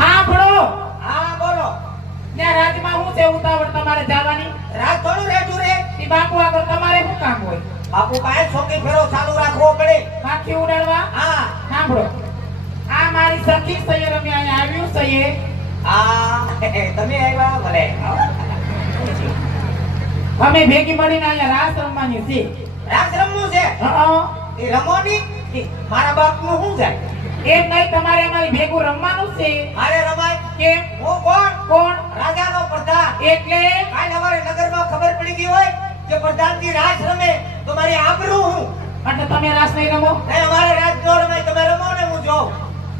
હા બોલો. હા બોલો. ત્યાં રાજમાં હું છે ઉતાવળ તમારે જવાની? રાત થોડું રહેતું રે. ઈ બાપુ આગળ તમારે શું કામ હોય? બાપુ પાસે છોકરી ફેરો ચાલુ રાખવો પડે. માખી ઉડાડવા? હા. સાંભળો, આ મારી સખી સૈયર અમે અહીંયા આવ્યું સૈયે. હા તમે આવ્યા ભલે. અમે ભેગી મળીને અહીંયા રાસ રમવાની છે. રાસ રમવું છે? હા. એ રમો ની. મારા બાપનું શું જાય? એમ નહીં, તમારે અમારી ભેગું રમવાનું છે. મારે રમાય. કેમ? હું કોણ? કોણ? રાજાનો પ્રધાન. એટલે કાલ અમારે નગરમાં ખબર પડી ગઈ હોય કે પ્રધાનજી રાસ રમે તો મારી આબરૂ હું. એટલે તમે રાસ નહીં રમો? નહીં, અમારે રાસ નો રમાય. તમે રમો ને હું જોઉં.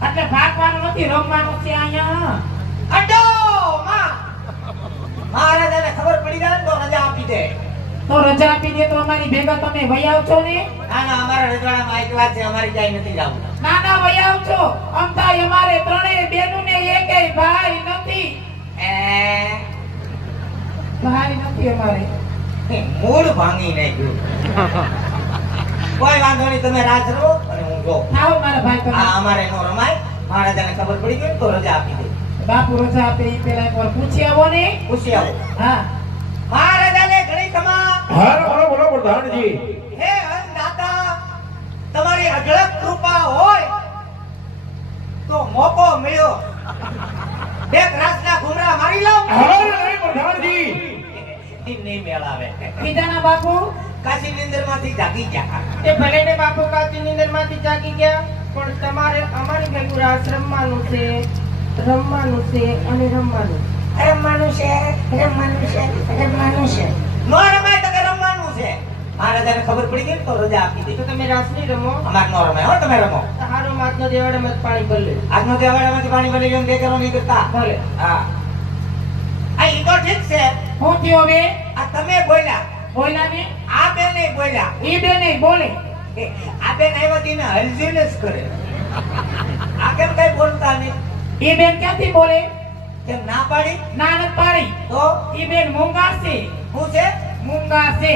એટલે ભાગવાનું નથી, રમવાનું છે અહીંયા. અડો માં. મહારાજાને ખબર પડી જાય ને તો રજા આપી દે. તો રજા આપી દે તો અમારી ભેગા તમે વહી આવશો ને? ના ના, અમારા રજવાડામાં એકલા છે, અમારી જાય નથી જાવું. ના ના, વહી આવશો. અમથાય અમારે ત્રણેય બેનું ને એકેય ભાઈ નથી. ભાઈ નથી અમારે. મૂળ ભાંગી નાખ્યું. કોઈ વાંધો નહીં, તમે રાજ રમો અને હું જો. આવો મારા ભાઈ તમે. આ અમારે નો રમાય. મહારાજાને ખબર પડી ગઈ તો રજા આપી દે. બાપુ રજા આપે ઈ પેલા એકવાર પૂછી આવો ને. પૂછી આવો. હા. મહારાજાને ઘણી ખમા. હા બોલો બોલો પ્રધાનજી. હે અન્નદાતા, તમારી અઢળક કૃપા હોય તો મોકો મળ્યો બે રાસના ઘુમરા મારી લઉં. હા નહીં પ્રધાનજી. નહીં મેળાવે. બીજાના બાપુ કાશી નિંદરમાંથી જાગી ગયા. એ ભલે ને બાપુ કાચી નીંદરમાંથી જાગી ગયા, પણ તમારે અમારી ભેગું રાસ રમવાનું છે અને રમવાનું. રમવાનું છે. નો રમાય તો કે રમવાનું છે. મહારાજાને ખબર પડી ગઈ ને તો રજા આપી દે. તો તમે રાસ નહીં રમો. અમાર નો રમાય હો, તમે રમો. તો હારો માથનો દેવાડામાં જ પાણી ભલે. આજનો દેવાડામાંથી પાણી ભરી ગયું, બે કરો નહીં કરતા. ભલે. હા. આ ઈ તો ઠીક છે. હું થયો હવે? આ તમે બોલ્યા. બોલ્યા ને? આ બેન નહીં બોલ્યા. ઈ બે નહીં બોલે. આ બેન આવ્યા તેને હલઝુલ જ કરે. આ કેમ કઈ બોલતા નહીં? ઈ બેન ક્યાંથી બોલે? કેમ ના પાડી? ના નથી પાડી. તો ઈ બેન મૂંગા છે. શું છે? મૂંગા છે.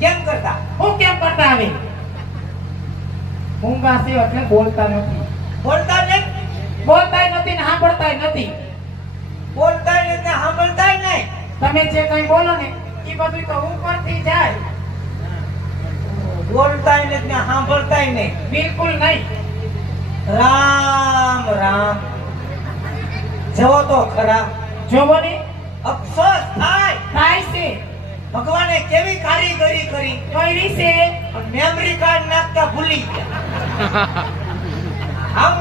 કેમ કરતા? હું કેમ કરતા આવે? મૂંગા છે એટલે બોલતા નથી. બોલતા નહીં. બોલતાય નથી ને સાંભળતાય નથી. બોલતા નહીં ને સાંભળતા નહીં. તમે જે કઈ બોલો ને ઈ બધું તો ઉપરથી જાય. બોલતા નહીં ને સાંભળતા નહીં. બિલકુલ નહીં. રામ રામ. જવો તો ખરા. જોવો ને અફસોસ થાય. થાય છે. ભગવાને કેવી કારીગરી કરી. કોઈ છે મેમરી કાર્ડ નાખતા ભૂલી ગયા. આમ